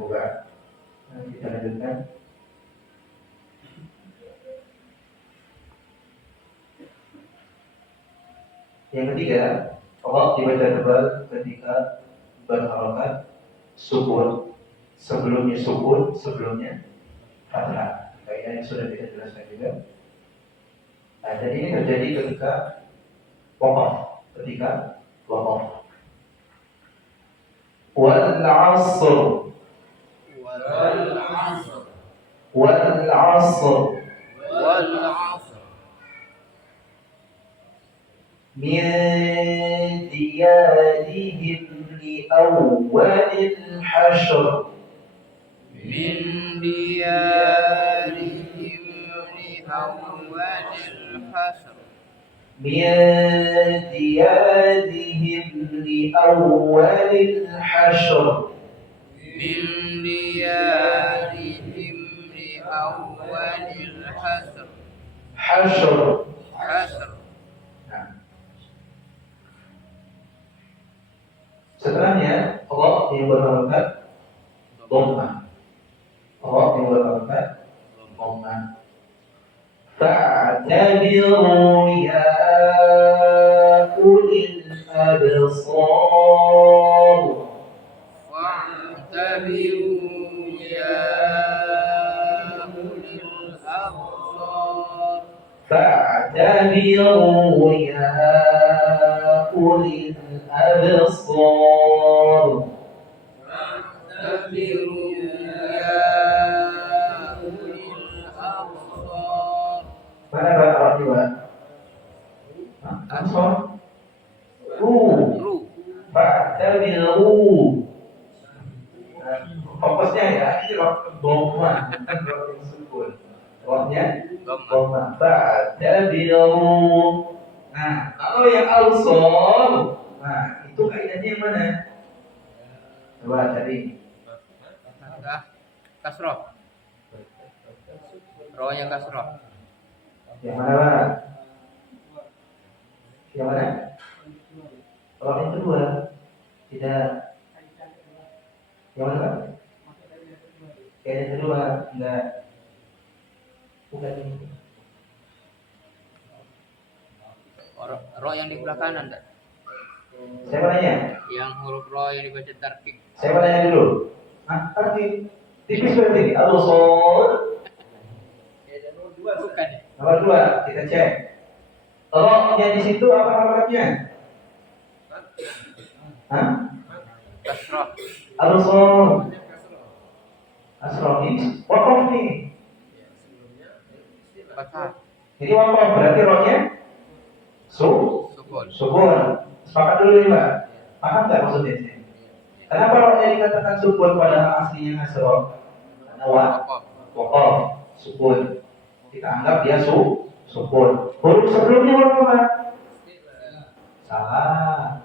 buka. Kita lanjutkan. Yang ketiga, Allah dibaca tebal ketika berharokat sukun. Sebelumnya sukun, sebelumnya fathah. Kaidah yang sudah kita jelaskan juga. Nah, jadi ini terjadi ketika waqaf, ketika waqaf. Wal 'asr, wal 'asr, wal 'asr, wal 'asr, min diyarihim li awwalil hashr, min diyarihim li awwalil hasr, min diyarihim li awwalil hashr, min diyarihim li awwalil hasr, hashr. hasr. Nah, setelahnya Allah yang berharokat dhammah. Allah yang berharokat dhammah. Fa'tabiru ya ulil absar. Wa'tabiru ya ulil absar. Fa'tabiru ya ulil absar. Wa'tabiru ya ulil absar. Mana bahasa Arab juga? Absar. Ru. Fa'tabiru. Fokusnya ya, ini roh dhammah, bukan roh yang sukun. Rohnya dhammah. Fa'tabiru. Nah, kalau yang awsal, nah itu kaidahnya yang mana? Coba tadi. Kasroh. Rohnya kasroh. Yang mana, Pak? Yang mana? Roh yang kedua. Tidak. Yang mana, Pak? Yang kedua, enggak. Bukan ini. Roh yang di sebelah kanan, tak? Saya mau nanya. Yang huruf roh yang dibaca tarkib. Saya mau nanya dulu. Arti tipis berarti. Al-Usul. Bukan ya? Nomor 2, kita cek. Rohnya di situ apa harokatnya? Hah? Kasroh. Al-Usul. Asroh ini wakaf nih. Fathah. Jadi wakaf berarti rohnya Sukun. sukun. Sepakat dulu nih, Pak. Paham nggak maksudnya sih? Kenapa rohnya dikatakan sukun padahal aslinya asroh? Karena wakaf sukun. Kita anggap dia sukun. Huruf sebelumnya apa, Pak? Salah.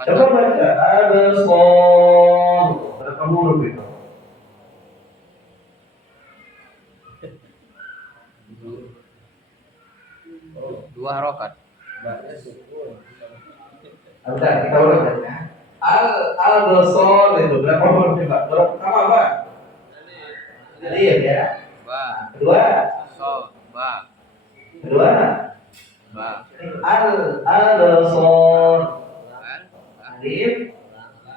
Coba baca absar. Berapa huruf itu? Dua harokat. Bentar, kita urutkan ya. Al-basar itu berapa huruf coba? Huruf pertama apa? Alif ya. Ba. Kedua. So. Ba. Kedua. Ba. Al-basar. Alif.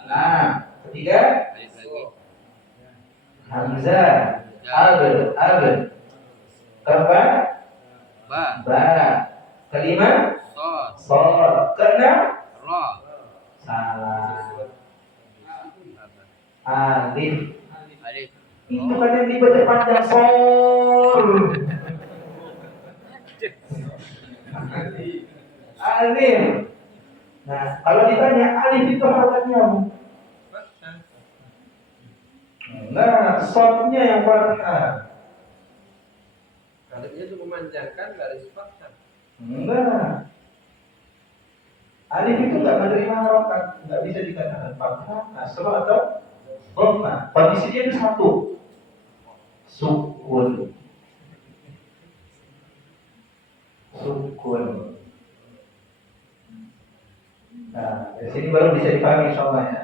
Nah, ketiga. Alif lagi. Hamzah. Ab. Keempat. Ba. Kelima. So. Keenam. Ro. Salah. Alif. Alif. Itu kan yang dibaca panjang sol. Alif. Nah, kalau ditanya alif itu harokatnya apa? Nah, solnya yang fathah. Alifnya itu memanjangkan garis fathah. Enggak. Alif itu nggak menerima harokat, nggak bisa dikatakan fathah, nasr atau dhammah. Kondisi dia itu satu, sukun. Nah, dari sini baru bisa dipahami insyaallah ya.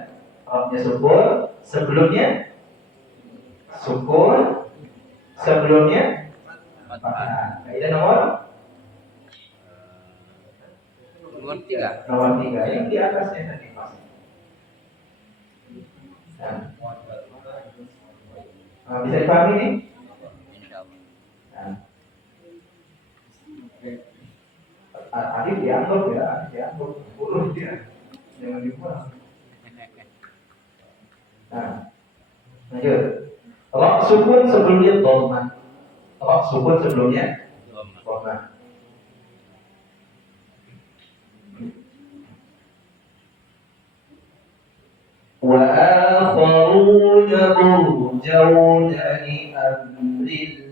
Roknya sukun, sebelumnya sukun, sebelumnya Fathah. fathah. Kaidah nomor Nomor 3. nomor 3 yang di atasnya tadi pas. Nah, bisa dipahami nih? Insyaallah. Nah, tadi dianggap ya, dianggap buruk dia, jangan dibuang. Nah, lanjut. Rok sukun sebelumnya dhammah. Rok sukun sebelumnya Dhammah. dhammah. Wa akharuna murjauna li amrillah.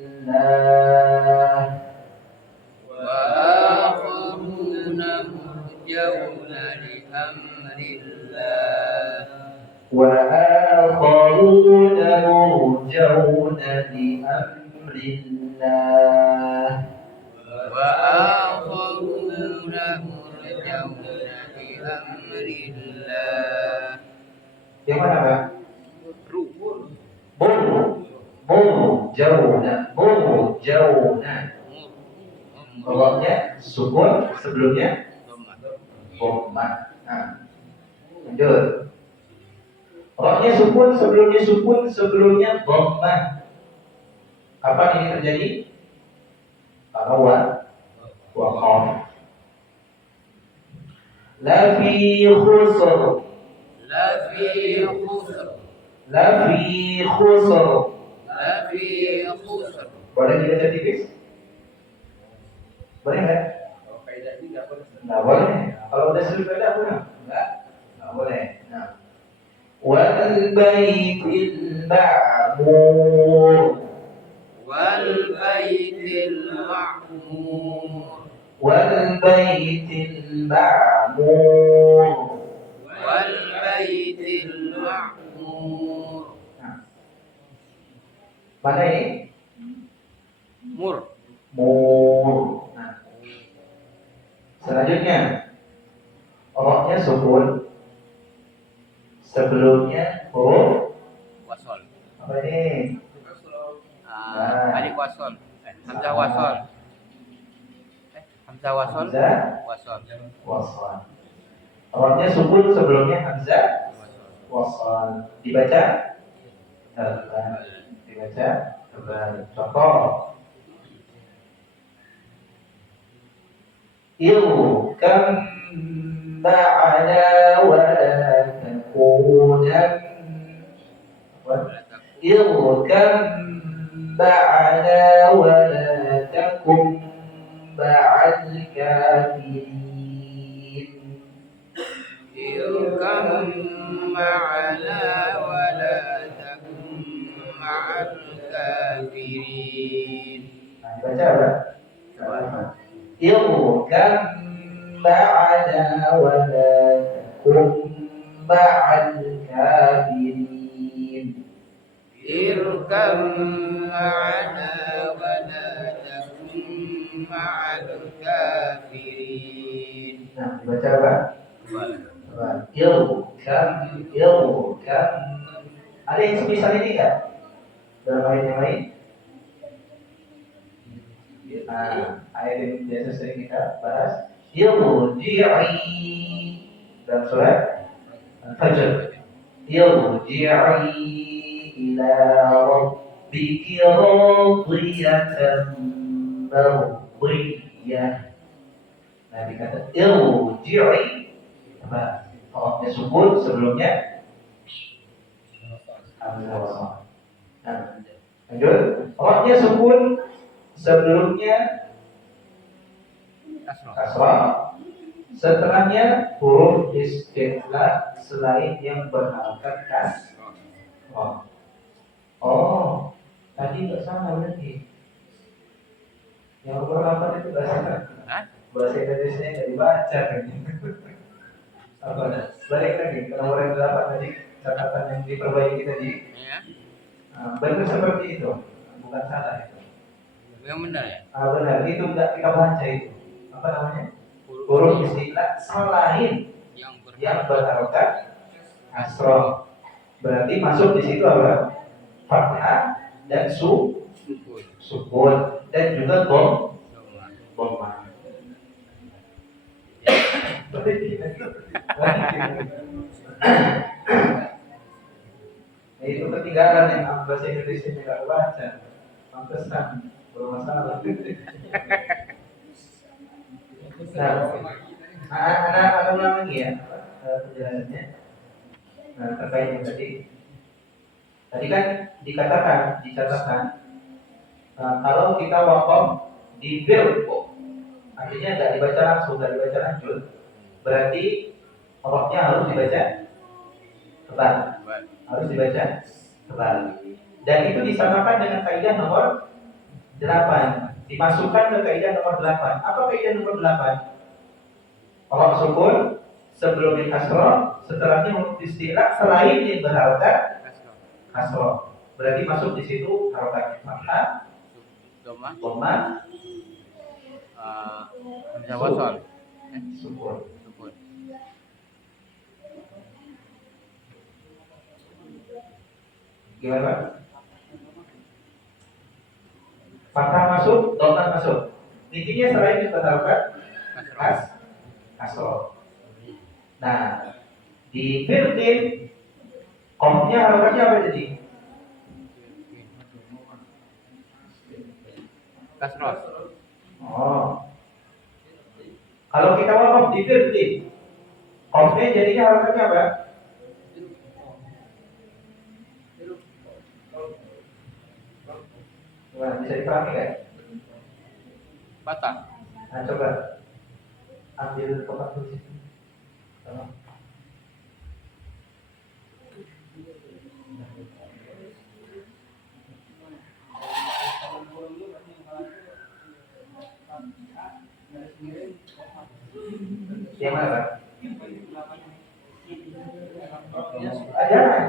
وآخرون مرجون لأمر الله وآخرون مرجون لأمر الله وآخرون مرجون لأمر الله Yang mana Pak? Ru Murjauna. Roknya sukun, sebelumnya dhammah. Nah, lanjut. Roknya sukun, sebelumnya dhammah. Kapan ini terjadi? Kalau waqaf. La fi khusr. La fi khusr La fi khusr. La fi khusr Boleh dibaca tipis? Boleh nggak? Kalau kaidah ini nggak boleh. Nggak boleh. Kalau udah sulit beda boleh? Nggak boleh. Nah, wal baitil ma'mur. والبيت المعمور والبيت المعمور. والبيت المعمور Nah, mana ini? Mur Mur. Nah, selanjutnya roknya sukun, sebelumnya huruf wasol. apa ini? Alif wasol. Hamzah wasol. Hamzah wasol. Hamzah Wasol. wasal. Roknya sukun, sebelumnya hamzah wasal. Dibaca terbalik. Dibaca terbalik. Contoh. Irkam ma'ana wa la takunan. Irkam ma'ana wa la takun ma'al kafirin. Irkam ma'ana wa la takun ma'al kafirin. Nah, dibaca apa? Irkam ma'ana wa la takun ma'al kafirin. Irkam ma'ana wa la takun ma'al kafirin. Nah, dibaca apa? Irkam. Ada yang semisal ini enggak? Dalam ayat yang lain? Nah, ayat yang biasa sering kita bahas. Irji'i dalam surat Al-Fajr. Irji'i ila rabbiki radiyatan mardiyah. Nah, dikata irji'i apa? Roknya sukun, sebelumnya hamzah wasal. Nah, lanjut. Roknya sukun, sebelumnya kasrah, setelahnya huruf istiqlal selain yang berharakat kasrah. Oh, tadi nggak sama berarti. Yang berharakat itu bahasa Indonesia nggak dibaca kan? Apa? Balik lagi ke nomor yang 8 tadi, catatan yang diperbaiki tadi. Ya. Benar seperti itu, bukan salah itu. Yang benar ya? Benar, itu nggak kita baca itu. Apa namanya? Huruf istiqlal selain yang berharokat kasroh. Berarti masuk di situ apa? Fathah dan Sukun. sukun dan juga Doma. dhamma. Nah, itu ketinggalan yang bahasa Indonesia nggak baca. Pantesan bermasalah. Nah, anak ulang lagi ya penjelasannya. Nah, terkait yang tadi kan dicatatkan kalau kita wakaf di verbo, artinya nggak dibaca langsung, nggak dibaca lanjut, berarti wakafnya harus dibaca tebal, harus dibaca tebal. Dan itu disamakan dengan kaidah nomor 8. Dimasukkan ke kaidah nomor 8. Apa kaidah nomor 8? Wakaf sukun sebelumnya kasroh, setelahnya huruf istilah selain yang berharokat kasroh. Berarti masuk di situ harokat fathah, Doma. dhamma, Hamzah wasal. sukun. Sukun. Gimana Pak? Fathah masuk, dhamma masuk. Intinya selain yang berharokat kasroh. Nah, di fi'il qafnya harokatnya apa jadi? Kasroh. Oh. Kalau kita wakaf di fi'il, qafnya jadinya harokatnya apa? Coba bisa dipahami nggak? Patah. Nah, coba ambil tempat tulis itu. Tolong. Yang mana Pak? Jangan.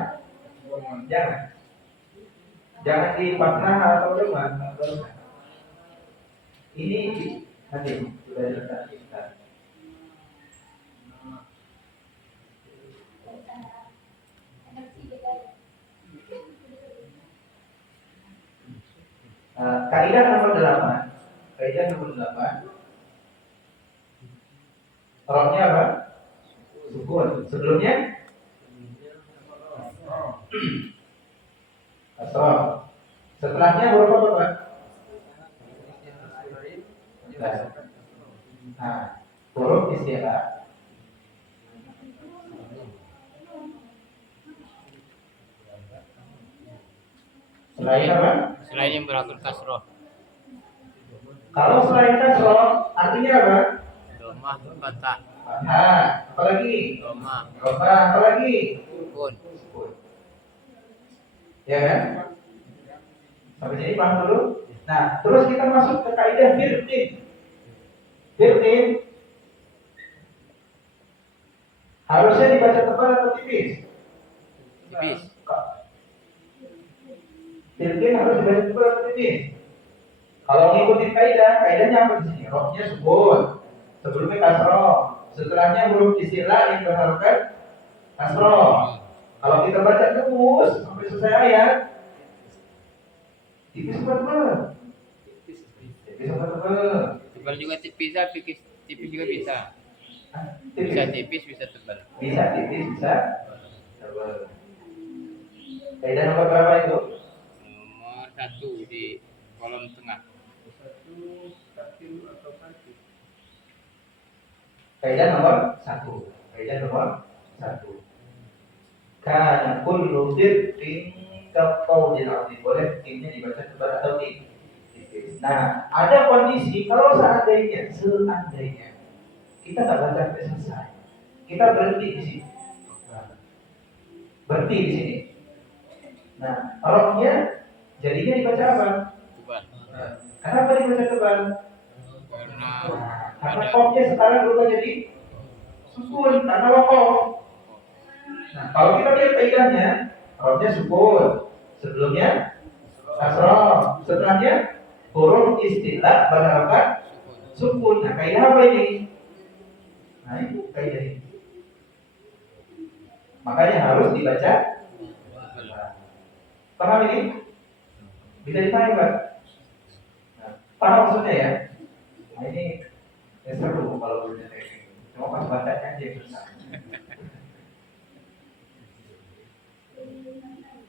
Jangan. Jangan di fathah atau dhamma. Ini nanti sudah selesai. Kaidah nomor 8. Kaidah nomor 8. Roknya apa? Sukun. Sebelumnya kasroh. Setelahnya huruf apa Pak? Nah, huruf istilah. Selain apa? Selain yang berakhir kasroh. Kalau selain kasroh, artinya apa? Doma. Patah. Nah, apalagi? Doma. Dhamma, apalagi? Sukun. Sukun. Ya kan? Sampai sini paham dulu? Nah, terus kita masuk ke kaidah built-in. Built-in harusnya dibaca tebal atau tipis? Tipis. Built-in harus dibaca tebal atau tipis? Kalau ngikutin kaidahnya apa di sini? Rohnya sukun, sebelumnya kasroh, setelahnya huruf istilah yang berharokat kasroh. Kalau kita baca terus sampai selesai ayat, tipis apa tebal? Tipis apa tebal? Tebal juga bisa, tipis juga bisa. Tipis. Bisa tipis, bisa tebal. Bisa tipis, bisa tebal. Kaidah nomor berapa itu? Nomor 1 di kolom tengah. Kaidah nomor 1. Kaidah nomor 1. Kana kullu dirqin kaqaulil azim. Boleh timnya dibaca tebal atau tipis. Nah, ada kondisi kalau seandainya kita nggak baca sampai selesai, kita berhenti di sini. Berhenti di sini. Nah, rohnya jadinya dibaca apa? Tebal. Kenapa dibaca tebal? Karena Karena ada qafnya sekarang berubah jadi sukun karena wakaf. Nah, kalau kita lihat kaidahnya, rohnya sukun, sebelumnya kasroh, setelahnya huruf istilah berharokat sukun. Nah, kaidah apa ini? Nah, itu kaidah ini. Makanya harus dibaca Paham ini? Bisa dipahami, Pak? Nah, paham maksudnya ya? Nah, ini seru kalau belajar kayak gitu. Cuma pas bacanya aja yang susah.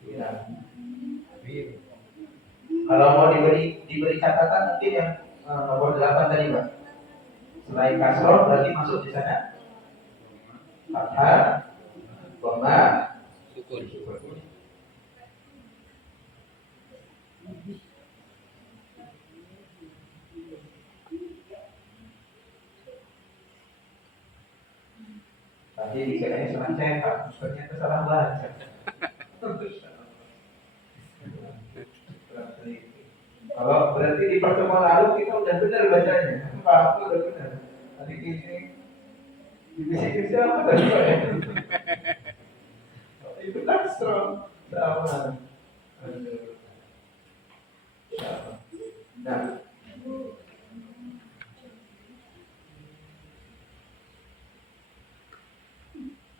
Ya. Kalau mau diberi catatan mungkin yang nomor 8 tadi, Pak. Selain kasroh berarti masuk di sana fathah, dhamma, Sukun. sukun. Tadi dikiranya salah cetak, ternyata salah baca. Kalau berarti di pertemuan lalu kita udah benar bacanya, Pak aku udah benar. Tadi ini dibisikin siapa tadi Pak ya? Itu kasroh sama. Aduh.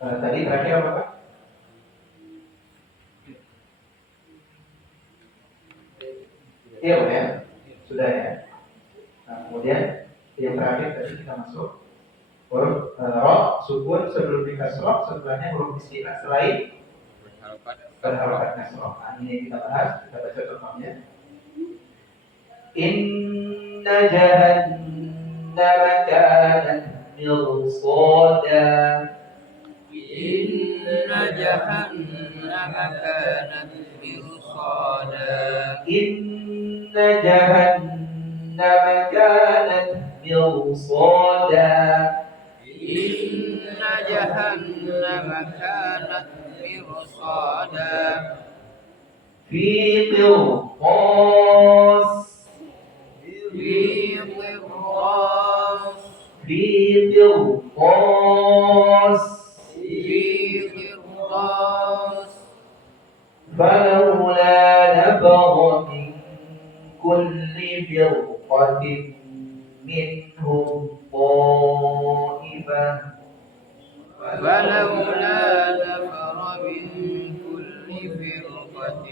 Nah, tadi terakhir apa Pak? Iya ya, sudah ya. Nah, kemudian yang terakhir tadi kita masuk huruf ro, sukun sebelum dikasroh, sebelahnya huruf istilah selain berharokat kasroh. Nah, ini yang kita bahas, kita baca contohnya. Inna jahannama kanat mirsada. Inna jahannama kanat mirsada. Inna jahannama kanat mirsada. Inna jahannama kanat mirsada. Fi qirtas. Fi qirtas. Fi qirtas. Fi qirtas. فلولا نفر من كل فرقة منهم طائفة فلولا نفر من كل فرقة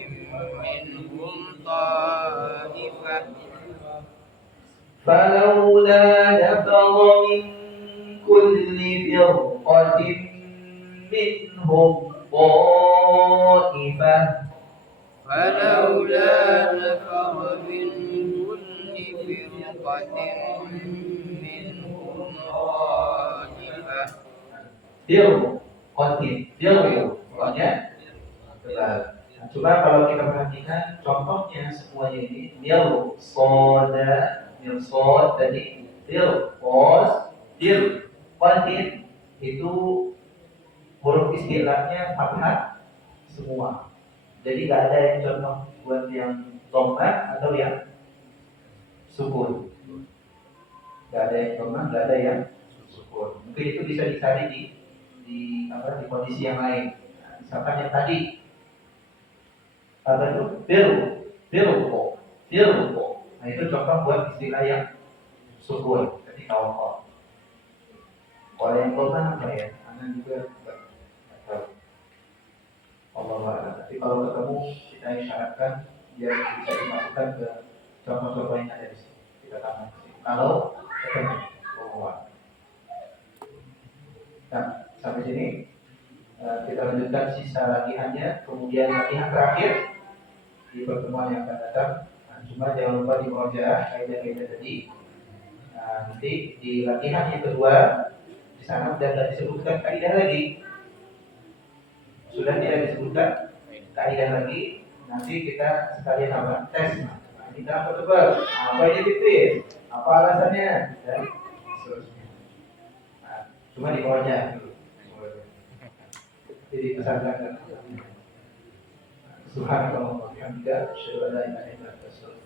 منهم طائفة فلولا نفر من كل فرقة منهم طائفة فلولا نفر من كل فرقة منهم طائفة pokoknya coba kalau kita perhatikan contohnya semuanya ini sod tadi qatin itu huruf istilahnya fathah semua. Jadi nggak ada yang contoh buat yang dhamma atau yang sukun. Nggak ada yang dhamma, nggak ada yang sukun. Mungkin itu bisa dicari di kondisi yang lain. Nah, misalkan yang tadi apa itu firqo. Nah itu contoh buat istilah yang sukun ketika wakaf. Kalau yang dhamma apa ya? Anda juga nggak tahu. Allah. Tapi kalau ketemu kita isyaratkan biar bisa dimasukkan ke contoh-contoh yang ada di sini. Kita tambah. Kalau ketemu Allah. Nah, sampai sini kita lanjutkan sisa latihannya. Kemudian latihan terakhir di pertemuan yang akan datang. Nah, cuma jangan lupa di kaidah-kaidah tadi. Nah, nanti di latihan yang kedua di sana sudah tidak disebutkan kaidah lagi. Sudah tidak disebutkan kaidah lagi. Nanti kita sekalian apa? Tes. Nah, kita apa coba? Apa ini titik? Apa alasannya? Dan seterusnya. Nah, cuma di bawahnya dulu. Jadi pesan-pesan. Subhanallah wa bihamdihi, asyhadu an la ilaha illa anta, astaghfiruka